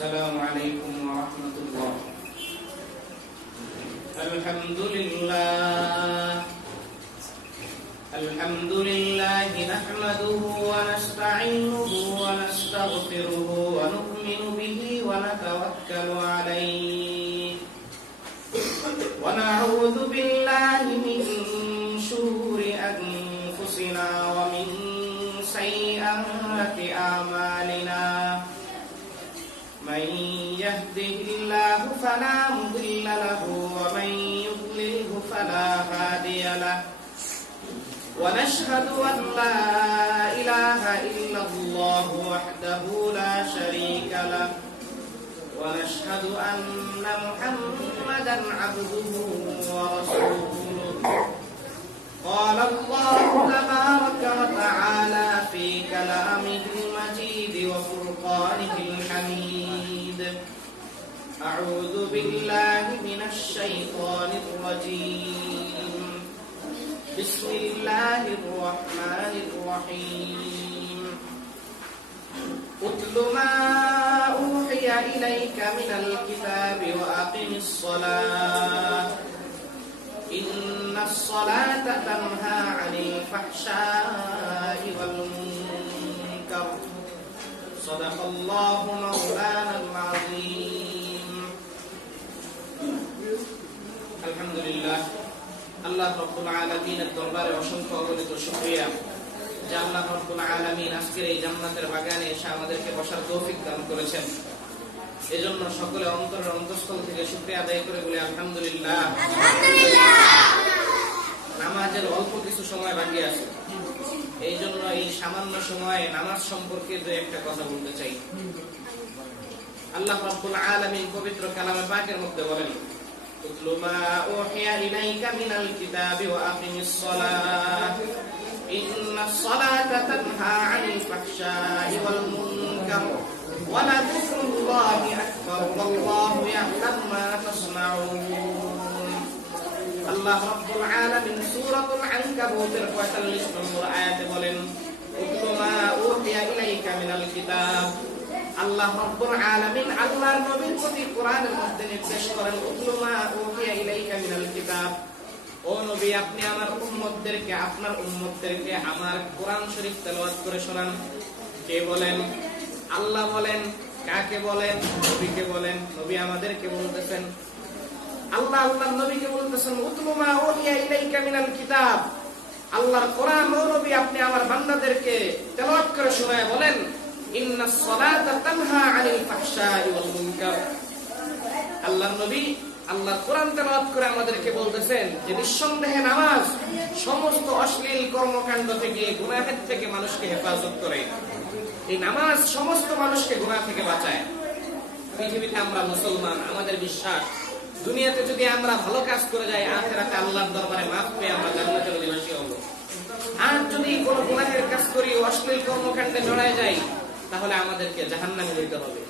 السلام عليكم ورحمة الله. الحمد لله نحمده ونستعينه ونستغفره ونؤمن به ونتوكل عليه ونعوذ بالله من شرور أنفسنا ومن سيئات أعمالنا. من يهده الله فلا مضل له ومن يضلله فلا هادي له. ونشهد أن لا إله إلا الله وحده لا شريك له. ونشهد أن محمدا عبده ورسوله. قال الله تبارك وتعالى في كلامه المجيد وفرقانه الحميد: أعوذ بالله من الشيطان الرجيم. بسم الله الرحمن الرحيم. اتل ما أوحي إليك من الكتاب وأقم الصلاة إن الصلاة تنهى عن الفحشاء والمنكر. صدق الله مولانا العظيم. الحمد لله. আল্লাহ রাব্বুল আলামিনের দরবারে অসংখ্য অগণিত শুকরিয়া যে আল্লাহ রাব্বুল আলামিন আজকের এই জান্নাতের বাগানে এসে আমাদেরকে বসার তৌফিক দান করেছেন। এজন্য সকলে অন্তরের অন্তঃস্থল থেকে শুকরিয়া আদায় করে বলি আলহামদুলিল্লাহ। নামাজের অল্প কিছু সময় বাকি আছে, এই জন্য এই সামান্য সময়ে নামাজ সম্পর্কে যে একটা কথা বলতে চাই। আল্লাহ রাব্বুল আলামিন পবিত্র কালামে পাকের মধ্যে বলেন: উতলু মা উহিয়া ইলাইকা মিনাল কিতাবি ওয়া আকিমিস সালাহ ইন্নাস সালাতা তানহা আনিল ফাহশাই ওয়াল মুনকার ওয়া লাযিকরুল্লাহি আকবার ওয়াল্লাহু ইয়া'লামু মা তাসনাউন। আল্লাহ রাব্বুল আলামিন সূরাতুল আনকাবুতের ৪৫ নম্বর আয়াতে বলেন: উতলু মা উহিয়া ইলাইকা মিনাল কিতাব। আল্লাহ রাব্বুল আলামিন আল্লাহর নবীর প্রতি কোরআনের মধ্যে নির্দেশ করেন, উতলু মা উহিয়া ইলাইকা মিনাল কিতাব। ও নবী, আপনি আমার উম্মতদেরকে, আপনার উম্মতদেরকে আমার কোরআন শরীফ তেলাওয়াত করে শোনান। কে বলেন? আল্লাহ বলেন। কাকে বলেন? নবীকে বলেন। নবী আমাদেরকে বলতেছেন, আল্লাহ আল্লাহর নবীকে বলতেছেন, উতলু মা উহিয়া ইলাইকা মিনাল কিতাব। আল্লাহর কোরআন ও নবী আপনি আমার বান্দাদেরকে তেলাওয়াত করে শোনায় বলেন, ইন্নাস সালাতা তানহা আনিল ফাহশাই ওয়াল মুনকার। আল্লাহর নবী আল্লাহর কোরআন তেলাওয়াত করে আমাদেরকে বলতেছেন যে নিঃসন্দেহে নামাজ সমস্ত অশ্লীল কর্মকাণ্ড থেকে, গুনাহের থেকে মানুষকে হেফাজত করে। এই নামাজ সমস্ত মানুষকে গুনাহ থেকে বাঁচায়। পৃথিবীতে আমরা মুসলমান, আমাদের বিশ্বাস দুনিয়াতে যদি আমরা ভালো কাজ করে যাই, আখিরাতে আল্লাহর দরবারে মাফ পেয়ে আমরা জান্নাতের অধিবাসী হব। আর যদি কোনো গুনাহের কাজ করি, অশ্লীল কর্মকাণ্ডে জড়ায় যাই, তাহলে আমাদেরকে জাহান্নামে যেতে হবে।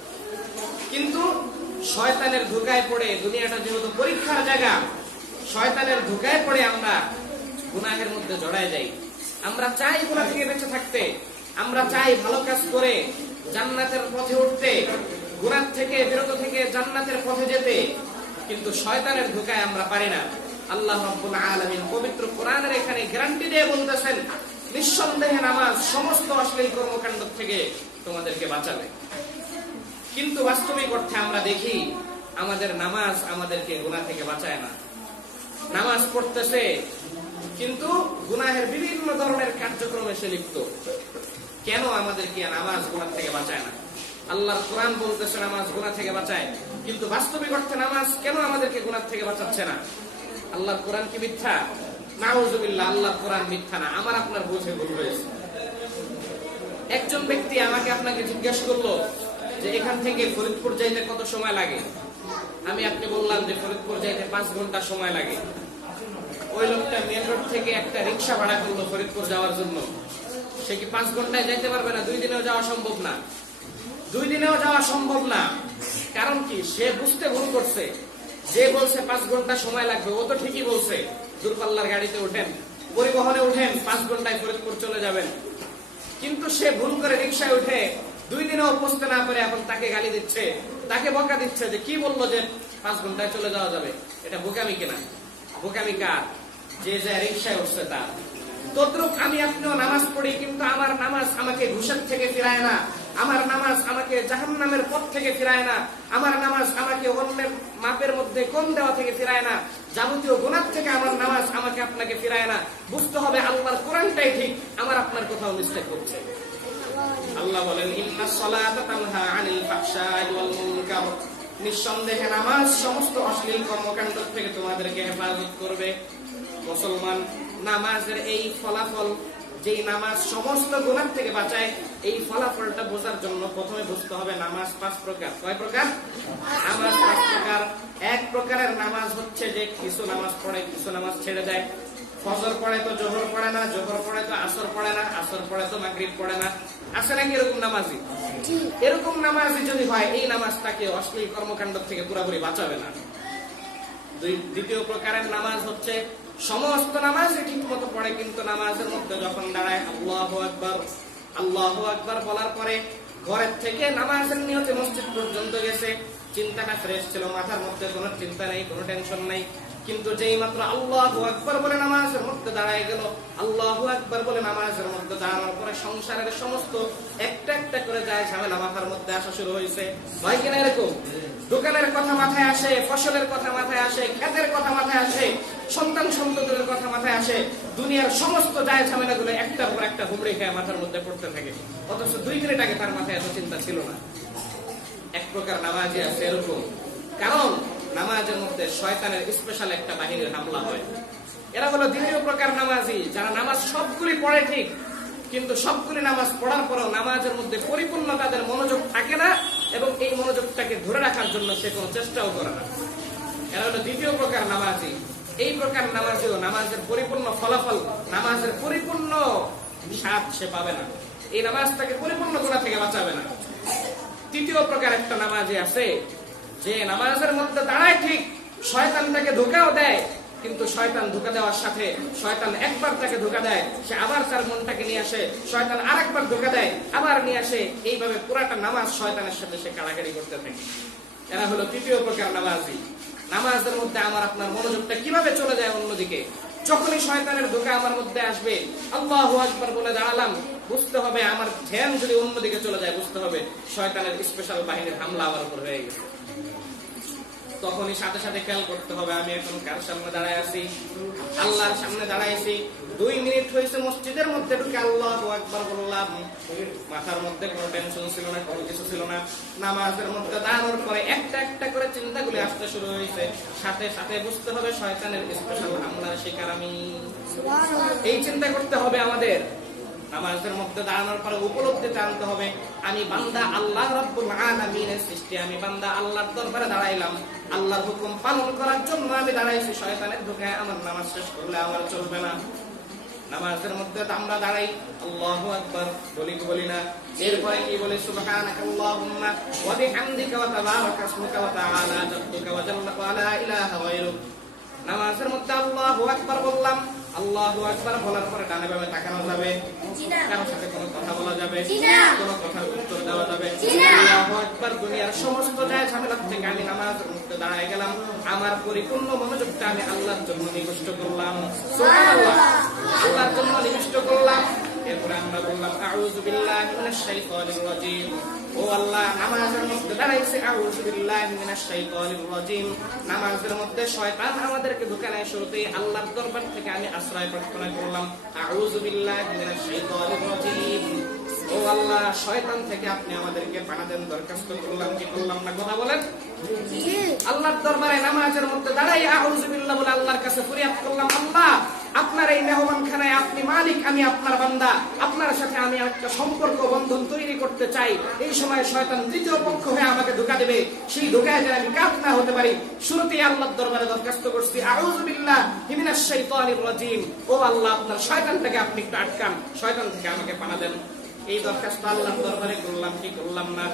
কিন্তু শয়তানের ধোঁকায় পড়ে, দুনিয়াটা যেহেতু পরীক্ষার জায়গা, শয়তানের ধোঁকায় পড়ে আমরা গুনাহের মধ্যে জড়ায় যাই। আমরা চাই গুনাহ থেকে বেঁচে থাকতে, আমরা চাই ভালো কাজ করে জান্নাতের পথে উঠতে, গুনাহ থেকে বিরত থেকে জান্নাতের পথে যেতে, কিন্তু শয়তানের ধোঁকায় আমরা পারি না। আল্লাহ রাব্বুল আলামিন পবিত্র কোরআনের এখানে গ্যারান্টি দিয়ে বলতেছেন, নিঃসন্দেহে নামাজ সমস্ত অশ্লীল কর্মকাণ্ড থেকে তোমাদেরকে বাঁচাবে। কিন্তু বাস্তবিক অর্থে আমরা দেখি আমাদের নামাজ আমাদেরকে গুনাহ থেকে বাঁচায় না। নামাজ পড়তেছে কিন্তু গুনাহের বিভিন্ন ধরনের কার্যক্রমে সে লিপ্ত। কেন আমাদেরকে নামাজ গুনাহ থেকে বাঁচায় না? আল্লাহর কোরআন বলতেছে নামাজ গুনাহ থেকে বাঁচায়, কিন্তু বাস্তবিক অর্থে নামাজ কেন আমাদেরকে গুনাহ থেকে বাঁচাচ্ছে না? আল্লাহর কোরআন কি মিথ্যা? নাউযুবিল্লাহ, আল্লাহর কোরআন মিথ্যা না। আমার আপনার বুঝে ভুল হয়েছে। একজন ব্যক্তি আমাকে আপনাকে জিজ্ঞাসা করলো যে এখান থেকে ফরিদপুর যাইতে কত সময় লাগে? আপনি বললাম যে ফরিদপুর যাইতে 5 ঘন্টা সময় লাগে। ওই লোকটা মেন রোড থেকে একটা রিক্সা ভাড়া করলো ফরিদপুর যাওয়ার জন্য। সে কি 5 ঘন্টায় যাইতে পারবে না? 2 দিনেও যাওয়া সম্ভব না। 2 দিনেও যাওয়া সম্ভব না। কারণ কি? সে বুঝতে ভুল করছে। যে বলছে 5 ঘন্টা সময় লাগবে, ও তো ঠিকই বলছে। দূরপাল্লার গাড়িতে ওঠেন, পরিবহনে উঠেন, 5 ঘন্টায় ফরিদপুর চলে যাবেন। কিন্তু সে ভুল করে রিকশায় উঠে 2 দিনেও বুঝতে না পারে এখন তাকে গালি দিচ্ছে, তাকে বকা দিচ্ছে যে কি বললো যে 5 ঘন্টায় চলে যাওয়া যাবে। এটা বোকামি কিনা? বোকামি কার? যে রিকশায় উঠছে তার। তদ্রুপ আমি আপনিও নামাজ পড়ি, কিন্তু আমার নামাজ আমাকে ঘুষের থেকে ফিরায় না, আমার নামাজ আমাকে জাহান্নামের পথ থেকে ফিরায় না, আমার নামাজ আমাকে অন্যের মাপের মধ্যে কম দেওয়া থেকে ফিরায় না, যাবতীয় গুনাহ থেকে আমার নামাজ আমাকে আপনাকে ফিরায় না। বুঝতে হবে আল্লাহর কোরআনটাই ঠিক, আমার আপনার কোথাও মিস্টেক হচ্ছে। আল্লাহ বলেন ইন্নাস সালাতা তানহা আনিল ফাহশাই ওয়াল মুনকার, নিঃসন্দেহে নামাজ সমস্ত অশ্লীল কর্মকাণ্ড থেকে তোমাদেরকে হেফাজত করবে। মুসলমান, নামাজের এই ফলাফল, যেই নামাজ সমস্ত গুনাহ থেকে বাঁচায়, এই ফলাফলটা বোঝার জন্য প্রথমে বুঝতে হবে নামাজ 5 প্রকার। কয় প্রকার? নামাজ 5 প্রকার। এক প্রকারের নামাজ হচ্ছে যে কিছু নামাজ পড়ে, কিছু নামাজ ছেড়ে দেয়। ফজর পড়ে তো জোহর পড়ে না, জোহর পড়ে তো আসর পড়ে না, আসর পড়ে তো মাগরিব পড়ে না। আছে নাকি এরকম নামাজি? এরকম নামাজি যদি হয়, এই নামাজটাকে অশ্লীল কর্মকাণ্ড থেকে পুরোপুরি বাঁচাবে না। দ্বিতীয় প্রকারের নামাজ হচ্ছে সমস্ত নামাজই ঠিক মতো পড়ে, কিন্তু নামাজের মধ্যে যখন দাঁড়ায় আল্লাহু আকবার, আল্লাহু আকবার বলার পরে ঘরের থেকে নামাজের নিয়তে মসজিদ পর্যন্ত গেছে, চিন্তাটা ফ্রেশ ছিল, মাথার মধ্যে কোনো চিন্তা নেই, কোনো টেনশন নাই। কিন্তু যেই মাত্র আল্লাহু আকবার বলে নামাজের মধ্যে দাঁড়ায় গেল, আল্লাহু আকবার বলে নামাজের মধ্যে দাঁড়ানোর পরে সংসারের সমস্ত একটা একটা করে যায় ঝামেলা মাথার মধ্যে আসা শুরু হয়েছে। হয় কিনা এরকম? দোকানের কথা মাথায় আসে, ফসলের কথা মাথায় আসে, ক্ষেতের কথা মাথায় আসে, সন্তান সন্ততির কথা মাথায় আসে, দুনিয়ার সমস্ত যায় ঝামেলাগুলো একটার পর একটা হুমড়ি খেয়ে মাথার মধ্যে পড়তে থাকে, অথচ 2 মিনিট আগে তার মাথায় এত চিন্তা ছিল না। এক প্রকার নামাজি আছে এরকম, কারণ নামাজের মধ্যে শয়তানের স্পেশাল একটা বাহিনীর হামলা হয়। এরা হলো দ্বিতীয় প্রকার নামাজি, যারা নামাজ সবগুলি পড়ে ঠিক, কিন্তু সবগুলি নামাজ পড়ার পরেও নামাজের মধ্যে পরিপূর্ণ তাদের মনোযোগ থাকে না, এবং এই মনোযোগটাকে ধরে রাখার জন্য সে কোনো চেষ্টাও করে না। এরা হলো দ্বিতীয় প্রকার নামাজি। এই প্রকার নামাজিও নামাজের পরিপূর্ণ ফলাফল, নামাজের পরিপূর্ণ স্বাদ সে পাবে না, এই নামাজটাকে পরিপূর্ণ গুনাহ থেকে বাঁচাবে না। তৃতীয় প্রকার একটা নামাজি আছে, যে নামাজের মধ্যে দাঁড়ায় ঠিক, শয়তান তাকে ধোঁকাও দেয়, কিন্তু শয়তান ধোঁকা দেওয়ার সাথে শয়তান একবার তাকে ধোঁকা দেয়, সে আবার তার মনটাকে নিয়ে আসে, শয়তান আরেকবার ধোঁকা দেয়, আবার নিয়ে আসে, এইভাবে পুরাটা নামাজ শয়তানের সাথে সে কাড়াকাড়ি করতে থাকে। এরা হলো তৃতীয় প্রকার নামাজি। নামাজের মধ্যে আমার আপনার মনোযোগটা কিভাবে চলে যায় অন্যদিকে। যখনই শয়তানের ধোঁকা আমার মধ্যে আসবে, আল্লাহু আকবার বলে দাঁড়ালাম, বুঝতে হবে আমার ধ্যান যদি অন্যদিকে চলে যায়, বুঝতে হবে শয়তানের স্পেশাল বাহিনীর হামলা আমার উপর হয়ে গেছে। তখনই সাথে সাথে খেয়াল করতে হবে আমি এখন কার সামনে দাঁড়ায় আছি? আল্লাহর সামনে দাঁড়াইছি। 2 মিনিট হয়েছে মসজিদের মধ্যে ঢুকে আল্লাহু আকবার বললাম, মাথার মধ্যে কোনো টেনশন ছিল না, কোনো কিছু ছিল না। নামাজের মধ্যে দাঁড়ানোর পরে একটা একটা করে চিন্তাগুলি আসতে শুরু হয়েছে, সাথে সাথে বুঝতে হবে শয়তানের স্পেশাল হামলার শিকার আমি। এই চিন্তা করতে হবে আমাদের। নামাজের মধ্যে দাঁড়ানোর পরে উপলব্ধিতে আনতে হবে আমি বান্দা আল্লাহ রাব্বুল আলামিনের সৃষ্টি, আমি বান্দা আল্লাহর দরবারে দাঁড়াইলাম, আল্লাহর হুকুম পালন করার জন্য আমি দাঁড়াইছি। শয়তানের ধোঁকায় আমার নামাজ শেষ করলে আমার চলবে না। নামাজের মধ্যে আমরা দাঁড়াই, আল্লাহু আকবার বলি না, এরপরে কি বলি? সুবহানাকাল্লাহুম্মা ওয়া বিহামদিকা ওয়া তাবারাকা ইসমুকা ওয়া তাআলা জাদ্দুকা ওয়া জাল্লা ওয়া লা ইলাহা গায়রুক। নামাজের মধ্যে আল্লাহু আকবার বললাম, আল্লাহু আকবার বলার পরে ডানে বামে তাকানো যাবে, কারোর সাথে কোনো কথা বলা যাবে, কোনো কথার উত্তর দেওয়া যাবে। আল্লাহু আকবার, দুনিয়ার সমস্ত যায় ঝামেলা থেকে আমি নামাজের মধ্যে দাঁড়ায় গেলাম, আমার পরিপূর্ণ মনোযোগটা আমি আল্লাহর জন্য নিবিষ্ট করলাম। সুবহানাল্লাহ, আল্লাহর জন্য নিবিষ্ট করলাম। এরপরে আমরা বললাম আউযু বিল্লাহি মিনাশ শাইতানির রাজীম। ও আল্লাহ, নামাজের মধ্যে দাঁড়াইছে, আউযু বিল্লাহি মিনাশ শাইতানির রাজীম। নামাজের মধ্যে শয়তান আমাদেরকে ধোঁকা দেয়, শুরুতেই আল্লাহর দরবার থেকে আমি আশ্রয় প্রার্থনা করলাম, আউযু বিল্লাহি মিনাশ শাইতানির রাজীম। ও আল্লাহ, শয়তান থেকে আপনি আমাদেরকে পানা দেন, দরখাস্ত করলাম, কি করলাম না? কথা বলেন। আল্লাহর দরবারে নামাজের মধ্যে দাঁড়াই আউযু বিল্লাহ বলে আল্লাহর কাছে ফরিয়াদ করলাম, আল্লাহ আপনার এই মেহমানখানায় আপনি মালিক, আমি আপনার বান্দা, আপনার সাথে আমি একটা সম্পর্ক বন্ধন তৈরি করতে চাই। এই সময় শয়তান তৃতীয় পক্ষ হয়ে আমাকে ধোঁকা দেবে, সেই ধোঁকায় যেন আমি কাজ না হতে পারি। শুরুতেই আল্লাহর দরবারে দরখাস্ত করছি, আউযু বিল্লাহি মিনাশ শাইতানির রাজীম। ও আল্লাহ, আপনার শয়তানটাকে আপনি একটু আটকান, শয়তান থেকে আমাকে পানা দেন। এই দরখাস্ত আল্লাহর দরবারে করলাম, কি করলাম না?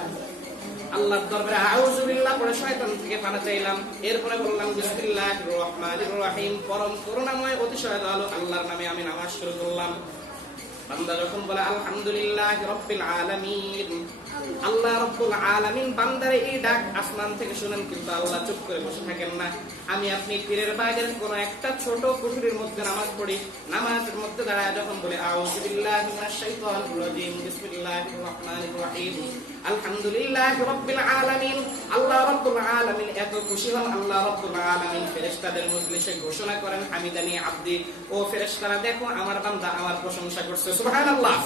আল্লাহর দরবারে আউযু বিল্লাহ পড়ে শয়তান থেকে পানা চাইলাম। এরপরে বললাম বিসমিল্লাহির রহমানির রহিম, পরম করুণাময় অতিশয় দয়ালু আল্লাহর নামে আমি নামাজ শুরু করলাম। বান্দা যখন বলে আলহামদুলিল্লাহি রাব্বিল আলামিন, আল্লাহ রাব্বুল আলামিন বান্দারে এই ডাক আসমান থেকে শুনেন, কিন্তু আল্লাহ চুপ করে বসে থাকেন না। আমি আপনি পীরের বাগের কোন একটা ছোট কুঠুরির মধ্যে নামাজ পড়ি, নামাজের মধ্যে দাঁড়ায় যখন বলে আউযু বিল্লাহি মিনাশ শাইতানির রাজিম, বিসমিল্লাহির রহমানির রহিম, আলহামদুলিল্লাহি রাব্বিল আলামিন, আল্লাহ রাব্বুল আলামিন এত খুশি হন, আল্লাহ রাব্বুল আলামিন ফেরেশতাদের মজলিসে ঘোষণা করেন, হামিদানি আব্দি, ও ফেরেশতারা দেখো আমার বান্দা আমার প্রশংসা করছে। সুবহানাল্লাহ।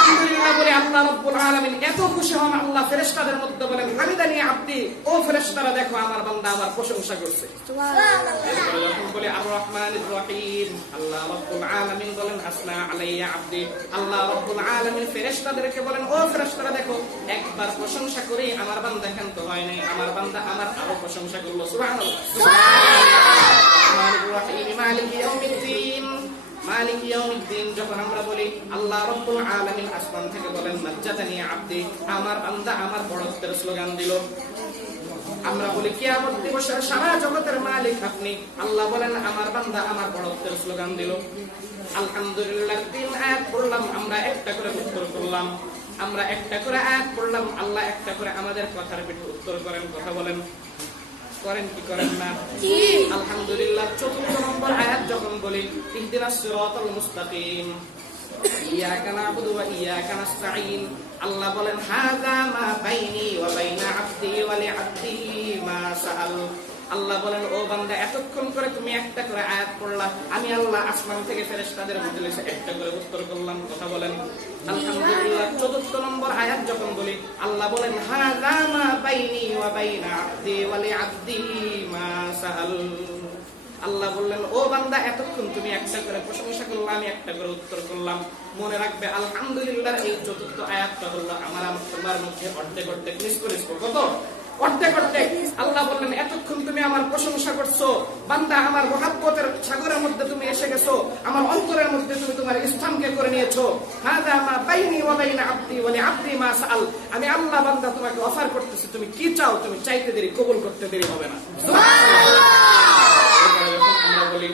আলহামদুলিল্লাহ বলে আল্লাহ রাব্বুল আলামিন এত খুশি হন, আল্লাহ ফেরেশতাদের মধ্যে বলেন হামিদানি আব্দি, ও ফেরেশতারা দেখো আমার বান্দা আমার প্রশংসা করছে। সুবহানাল্লাহ। এরপরে যখন বলে আর রহমানির রহিম, আল্লাহ রাব্বুল আলামিন বলেন আসনা আলাইয়া আব্দি, আল্লাহ রাব্বুল আলামিন ফেরেশতাদেরকে বলেন ও ফেরেশতারা দেখো একবার প্রশংসা করে আমার বান্দা ক্ষান্ত হয় নাই, আমার বান্দা আমার আরো প্রশংসা করলো। সুবহানাল্লাহ। রহমানির রহিম মালিকি ইয়াউমিদ্দিন, মালিক ইয়াউমিদ্দিন যখন আমরা বলি আল্লাহ রাব্বুল আলামিন আসমান থেকে বলেন মাজ্জাতানি আব্দি, আমার বান্দা আমার বড়ত্বের স্লোগান দিল। আমরা বলি কিয়ামত দিবসের সারা জগতের মালিক আপনি, আল্লাহ বলেন আমার বান্দা আমার বড়ত্বের স্লোগান দিল। আলহামদুলিল্লাহ 3 আয়াত পড়লাম, আমরা একটা করে উত্তর করলাম, আমরা একটা করে আয়াত পড়লাম, আল্লাহ একটা করে আমাদের কথার পিঠে উত্তর করেন। কথা বলেন করেন কি করেন না? আলহামদুলিল্লাহ 4 নম্বর আয়াত যখন বলি ইহদিনাস সিরাতাল মুস্তাকিম ইয়াকা না'বুদু ওয়া ইয়াকা নাস্তাঈন, আল্লাহ বলেন হাযা মা বাইনি ওয়া বাইনা আবদি ওয়া লি'আবদি মা সাআল। আল্লাহ বলেন ও বান্দা এতক্ষণ করে তুমি একটা করে আয়াত পড়লা, আমি আল্লাহ আসমান থেকে ফেরেশতাদের মজলিসে একটা করে উত্তর করলাম। কথা বলেন। আলহামদুলিল্লাহ 4 নম্বর আয়াত যখন বলি আল্লাহ বলেন হাযা মা বাইনি ওয়া বাইনা আবদি ওয়া লি'আবদি মা সাআল। আল্লাহ বললেন ও বান্দা এতক্ষণ তুমি একটা করে প্রশংসা করলাম, আমি একটা করে উত্তর করলাম। মনে রাখবে আলহামদুলিল্লাহ এই 4th আয়াতটা হলো আমার তোমার মধ্যে অর্ধেক অর্ধেক মিস করেছ। কত? অর্ধেক অর্ধেক। আল্লাহ বললেন এতক্ষণ তুমি আমার প্রশংসা করছো বান্দা, আমার মহব্বতের সাগরের মধ্যে তুমি এসে গেছো, আমার অন্তরের মধ্যে তুমি তোমার স্থানকে করে নিয়েছো। হাযা মা বাইনি ওয়া বাইনা আবদি ওয়া লিআবদি মা সাআল। আমি আল্লাহ বান্দা তোমাকে অফার করতেছি, তুমি কি চাও তুমি চাইতে দেরি, কবুল করতে দেরি হবে না। আমরা বলি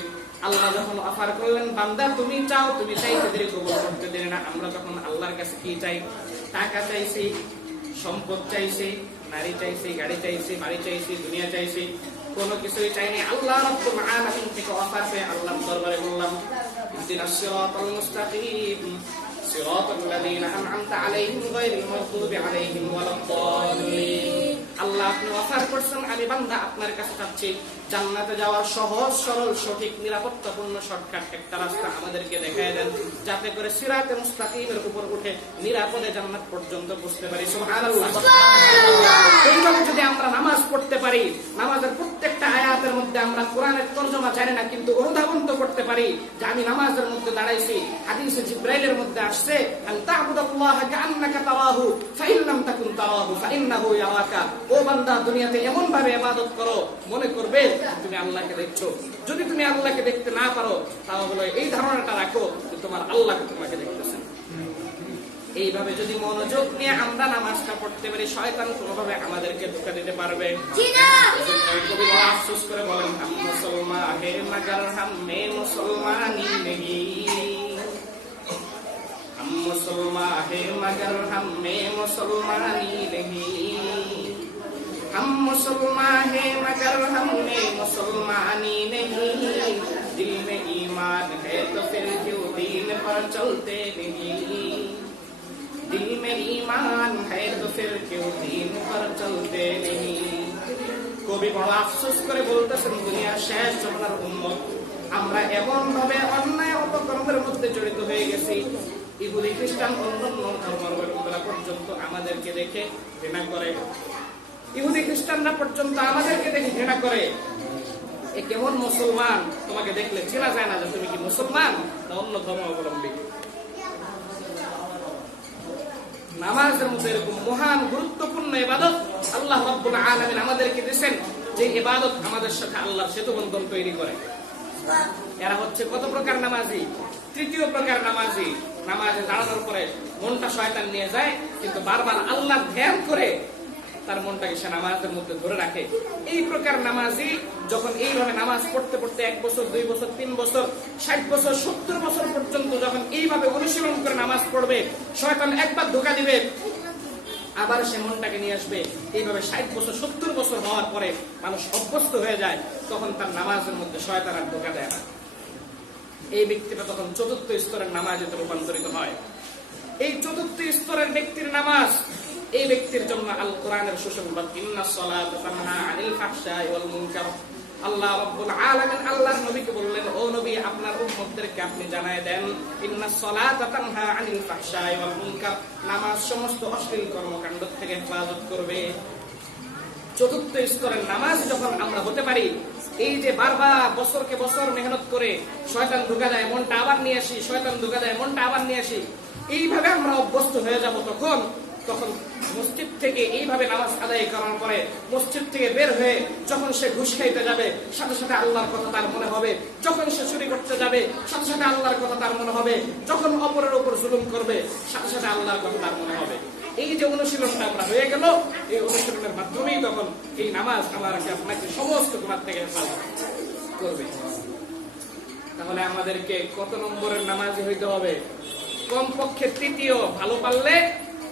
আল্লাহ যখন অফার করলেন বান্দা তুমি চাও তুমি চাইতে দেরি, কবুল করতে দেরি না, আমরা তখন আল্লাহর কাছে কি চাই? টাকা চাইছি, সম্পদ চাইছি, নারী চাইছি, গাড়ি চাইছি, বাড়ি চাইছি, দুনিয়া চাইছি, কোনো কিছুই চাইনি। আল্লাহ রাব্বুল আলামিন থেকে অফার পেয়ে আল্লাহর দরবারে বললাম ইহদিনাস সিরাতাল মুস্তাকিম সিরাতাল লাযীনা আন'আমতা আলাইহিম গায়রিল মাগদুবি আলাইহিম ওয়ালাদ-দাল্লিন। আল্লাহ আপনি অফার করছেন, আমি বান্দা আপনার কাছে চাচ্ছি জান্নাতে যাওয়ার সহজ সরল সঠিক নিরাপত্তাপূর্ণ শর্টকাট একটা রাস্তা আমাদেরকে দেখায় দেন, যাতে করে সিরাতে মুস্তাকিমের উপর উঠে নিরাপদে জান্নাত পর্যন্ত পৌঁছতে পারি। সুবহানাল্লাহ। এইভাবে যদি আমরা নামাজ পড়তে পারি, নামাজের প্রত্যেকটা আয়াতের মধ্যে আমরা কোরআনের তরজমা জানি না কিন্তু অনুধাবন তো করতে পারি যে আমি নামাজের মধ্যে দাঁড়াইছি। হাদিসে জিবরাইলের মধ্যে আসছে আন তা'বুদাল্লাহা কাআন্নাকা তারাহু ফাইন লাম তাকুন তারাহু ফাইন্নাহু ইয়ারাকা। ও বান্দা দুনিয়াতে এমন ভাবে ইবাদত করো মনে করবে তুমি আল্লাহকে দেখছো। যদি তুমি আল্লাহকে দেখতে না পারো তাহলে এই ধারণাটা রাখো যে তোমার আল্লাহ তোমাকে দেখতেছেন। এইভাবে যদি মনোযোগ নিয়ে আমরা নামাজটা পড়তে পারি শয়তান কোনোভাবে আমাদেরকে ধোঁকা দিতে পারবে না। কবি আফসোস করে বলেন হাম মুসলমান হে মগর হাম মে মুসলমানি নেহি, হাম মুসলমান হে মগর হাম মে মুসলমানি নেহি, हम मुसलमान हैं मगर हम में मुसलमानी नहीं, दिल में ईमान है तो फिर क्यों दीन पर चलते नहीं, दिल में ईमान है तो फिर क्यों दीन पर चलते नहीं। কবি বড় আফসোস করে বলতেছেন দুনিয়ার শেষ জমানার উম্মত আমরা এমন ভাবে অন্যায় অপকর্মের মধ্যে জড়িত হয়ে গেছি, ইহুদি খ্রিস্টান অন্যান্য ধর্মাবলম্বীরা পর্যন্ত আমাদেরকে দেখে ঘৃণা করে, ইহুদি খ্রিস্টানরা পর্যন্ত আমাদেরকে দেখে ঘৃণা করে। এ কেমন মুসলমান, তোমাকে দেখলে চেনা যায় না যে তুমি কি মুসলমান না অন্য ধর্মাবলম্বী। নামাজের মধ্যে এরকম মহান গুরুত্বপূর্ণ ইবাদত আল্লাহ রাব্বুল আলামিন আমাদেরকে দিয়েছেন, যে ইবাদত আমাদের সাথে আল্লাহর সেতু বন্ধন তৈরি করে। এরা হচ্ছে কত প্রকার নামাজি? 3য় প্রকার নামাজি। নামাজে দাঁড়ানোর পরে মনটা শয়তান নিয়ে যায়, কিন্তু বারবার আল্লাহ ধ্যান করে তার মনটাকে সে নামাজের মধ্যে ধরে রাখে। এই প্রকার নামাজি যখন এইভাবে নামাজ পড়তে পড়তে 1 বছর 2 বছর 3 বছর 60 বছর 70 বছর পর্যন্ত যখন এইভাবে অনুশীলন করে নামাজ পড়বে, শয়তান একবার ধোঁকা দিবে, আবার সে মনটাকে নিয়ে আসবে। এইভাবে 60 বছর 70 বছর হওয়ার পরে মানুষ অভ্যস্ত হয়ে যায়, তখন তার নামাজের মধ্যে শয়তান আর ঢোকা দেয় না। এই ব্যক্তিটা তখন চতুর্থ স্তরের নামাজে রূপান্তরিত হয়। এই চতুর্থ স্তরের ব্যক্তির নামাজ, এই ব্যক্তির জন্য আল কোরআনের সুসংবাদ, ইন্নাস সালাতা তানহা আনিল ফাহশাই ওয়াল মুনকার। আল্লাহ রাব্বুল আলামিন আল্লাহর নবীকে বললেন, ও নবী, আপনার উম্মতদেরকে আপনি জানায় দেন, ইন্নাস সালাতা তানহা আনিল ফাহশাই ওয়াল মুনকার, নামাজ সমস্ত অশ্লীল কর্মকাণ্ড থেকে হেফাজত করবে। চতুর্থ স্তরের নামাজ যখন আমরা হতে পারি, এই যে বারবার বছরকে বছর মেহনত করে শয়তান ঢুকা দেয়, মনটা আবার নিয়ে আসি, শয়তান ঢুকা দেয়, মনটা আবার নিয়ে আসি, এইভাবে আমরা অভ্যস্ত হয়ে যাব। তখন মসজিদ থেকে এইভাবে নামাজ আদায় করার পরে মসজিদ থেকে বের হয়ে যখন সে ঘুষ খাইতে যাবে, সাথে সাথে আল্লাহর কথা তার মনে হবে। যখন সে চুরি করতে যাবে, সাথে সাথে আল্লাহর কথা তার মনে হবে। যখন অপরের উপর জুলুম করবে, সাথে সাথে আল্লাহর কথা তার মনে হবে। এই যে অনুশীলনটা আমরা হয়ে গেল, এই অনুশীলনের মাধ্যমেই তখন এই নামাজ আমাকে আপনাকে সমস্ত গুনাহ থেকে হেফাজত করবে। তাহলে আমাদেরকে কত নম্বরের নামাজি হইতে হবে? কমপক্ষে তৃতীয়, ভালো পারলে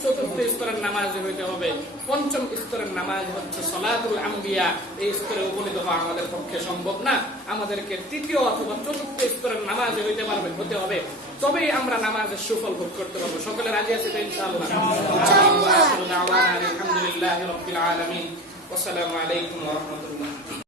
চতুর্থ স্তরের নামাজি হইতে হবে। পঞ্চম স্তরের নামাজ হচ্ছে সালাতুল আম্বিয়া। এই স্তরে উপনীত হওয়া আমাদের পক্ষে সম্ভব না। আমাদেরকে তৃতীয় অথবা চতুর্থ স্তরের নামাজি হতে হবে, তবেই আমরা নামাজের সুফল ভোগ করতে পারবো। সকলে রাজি আছে তো ইনশাআল্লাহ? আলহামদুলিল্লাহি রাব্বিল আলামিন। আসসালামু আলাইকুম ওয়া রাহমাতুল্লাহ।